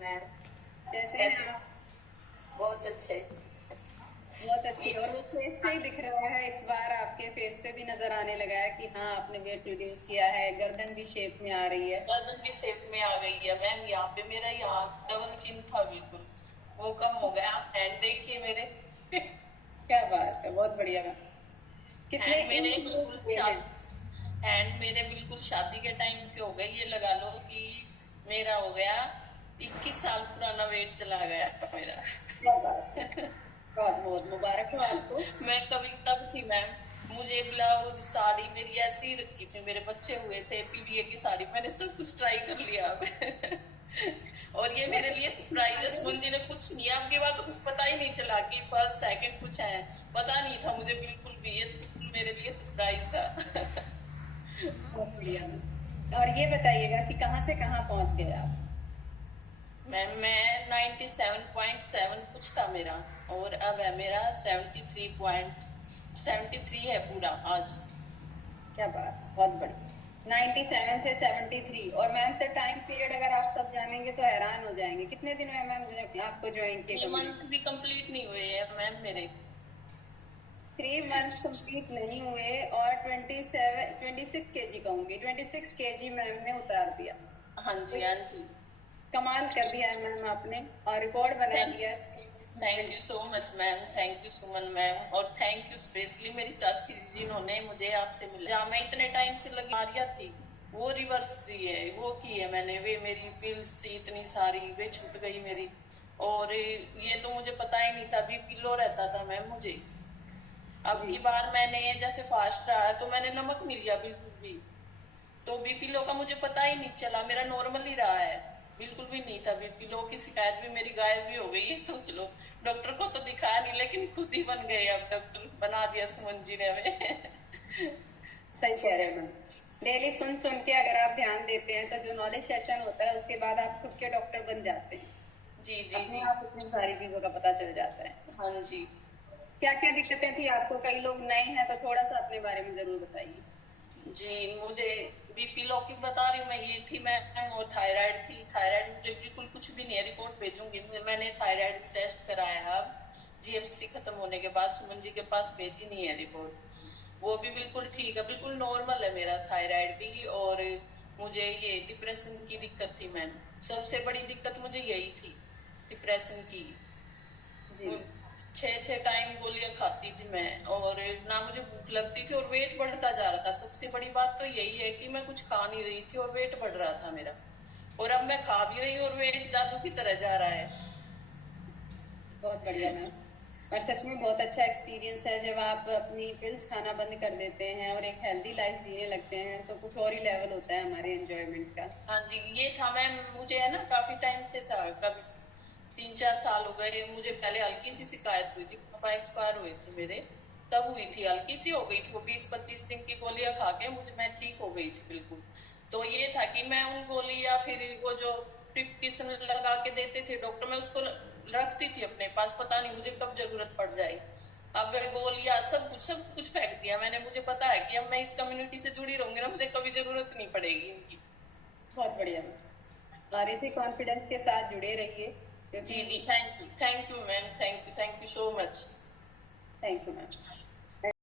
Ma'am कैसे कैसे? हैं आप? बहुत अच्छे। बहुत अच्छी। और इट्स वो फेस पे ही दिख रहा है, इस बार आपके फेस पे भी नजर आने लगा है कि हाँ आपने वेट रिड्यूस किया है, गर्दन भी शेप में आ रही है। गर्दन भी शेप में आ गई है मैम। यहाँ पे मेरा यहाँ डबल चिन था बिल्कुल, वो कम हो गया। हैंड देखिए मेरे। क्या बात है, बहुत बढ़िया मैम। कितने हैंड मेरे इंच लूज बिल्कुल हुए हैं? हैंड मेरे बिल्कुल शादी के टाइम के हो गए। ये लगा लो कि मेरा हो गया 21 साल पुराना वेट चला गया मेरा। क्या बात है, बहुत बहुत मुबारक हो आपको। मैं कभी तब थी मैम, मुझे ब्लाउज साड़ी मेरी ऐसी ही रखी थी। मेरे बच्चे हुए थे पीडीए की साड़ी, मैंने सब कुछ ट्राई कर लिया अब। और ये मेरे लिए सरप्राइज, मुंजी ने कुछ नहीं, आपके बाद तो कुछ पता ही नहीं चला कि फर्स्ट सेकंड कुछ है, पता नहीं था मुझे बिल्कुल भी। ये तो बिल्कुल मेरे लिए सरप्राइज था। बहुत बढ़िया मैम। और ये बताइएगा कि कहाँ से कहाँ पहुँच गए आप? मैम मैं 97.7 कुछ था मेरा, और अब है मेरा 73.73 है पूरा आज। क्या बात है, बहुत बढ़िया। 97 से 73। और मैम से टाइम पीरियड अगर आप सब जानेंगे तो हैरान हो जाएंगे, कितने दिन हुए मैम आपको ज्वाइन किए 3 मंथ कम्युनिटी? भी कंप्लीट नहीं हुए हैं मैम मेरे। 3 मंथ्स कंप्लीट नहीं हुए और 26 केजी कहूंगी, 26 केजी मैम ने उतार दिया। हाँ तो जी, हाँ जी। कमाल कर दिया है मैम आपने, और रिकॉर्ड बना थैंक दिया इस thank movement. You so much ma'am, thank you Suman ma'am, और थैंक यू स्पेशली मेरी चाची जी जिन्होंने मुझे आपसे मिला। जहाँ मैं इतने टाइम से लगी बीमारियां थी, वो रिवर्स दी है, वो की है मैंने। वे मेरी पिल्स थी इतनी सारी, वे छूट गई मेरी। और ये तो मुझे पता ही नहीं था, बीपी लो रहता था मैम मुझे। अब जी। की बार मैंने जैसे फास्ट रहा तो मैंने नमक नहीं लिया बिल्कुल भी, तो बीपी लो का मुझे पता ही नहीं चला, मेरा नॉर्मल ही रहा है। बिल्कुल भी नहीं था बीपी लो की शिकायत, भी मेरी गायब भी हो गई है, सोच लो। डॉक्टर को तो दिखाया नहीं, लेकिन खुद ही बन गए, अब डॉक्टर बना दिया सुमन जी ने हमें। सही कह रहे हैं मैम। डेली सुन सुन के अगर आप ध्यान देते हैं तो जो नॉलेज सेशन होता है उसके बाद आप खुद के डॉक्टर बन जाते हैं। जी जी अपने जी। आप इतनी सारी चीजों का पता चल जाता है। हाँ जी। क्या क्या दिक्कतें थी आपको? कई लोग नए हैं तो थोड़ा सा अपने बारे में जरूर बताइए। जी मुझे बीपी लो की बता रही हूँ मैं, ये थी मैं, और थायराइड थी। थायराइड मुझे बिल्कुल कुछ भी नहीं है, रिपोर्ट भेजूंगी। मैंने थायराइड टेस्ट कराया है अब, जीएफसी खत्म होने के बाद सुमन जी के पास भेजी नहीं है रिपोर्ट। वो भी बिल्कुल ठीक है, बिल्कुल नॉर्मल है मेरा थायराइड भी। और मुझे ये डिप्रेशन की दिक्कत थी मैम, सबसे बड़ी दिक्कत मुझे यही थी, डिप्रेशन की। जी। 6-6 टाइम गोलियां खाती थी मैं, और ना मुझे भूख लगती थी, और वेट बढ़ता जा रहा था। सबसे बड़ी बात तो यही है कि मैं कुछ खा नहीं रही थी और वेट बढ़ रहा था मेरा। और अब मैं खा भी रही हूँ और वेट जादू की तरह जा रहा है। बहुत बढ़िया मैम। और सच में बहुत अच्छा एक्सपीरियंस है, जब आप अपनी पिल्स खाना बंद कर देते हैं और एक हेल्दी लाइफ जीने लगते हैं तो कुछ और ही लेवल होता है हमारे एंजॉयमेंट का। हाँ जी, ये था मैम, मुझे है ना काफी टाइम से था, कभी 3-4 साल हो गए मुझे। पहले हल्की सी शिकायत हुई थी, पापा एक्सपायर हुए थे मेरे, तब हुई थी, हल्की सी हो गई थी। वो 20-25 दिन की गोलियां खा के मुझे, मैं ठीक हो गई थी बिल्कुल। तो ये था कि मैं उन गोली या फिर वो जो प्रिस्क्रिप्शन लगा के देते थे डॉक्टर, मैं उसको रखती थी अपने पास, पता नहीं मुझे कब जरूरत पड़ जाए। अब वे गोलियां सब कुछ फेंक दिया मैंने। मुझे पता है कि अब मैं इस कम्युनिटी से जुड़ी रहूंगी ना, मुझे कभी जरूरत नहीं पड़ेगी इनकी। बहुत बढ़िया मैम। और इसी कॉन्फिडेंस के साथ जुड़े रहिए, क्योंकि जी जी, thank you ma'am, thank you so much. Thank you ma'am.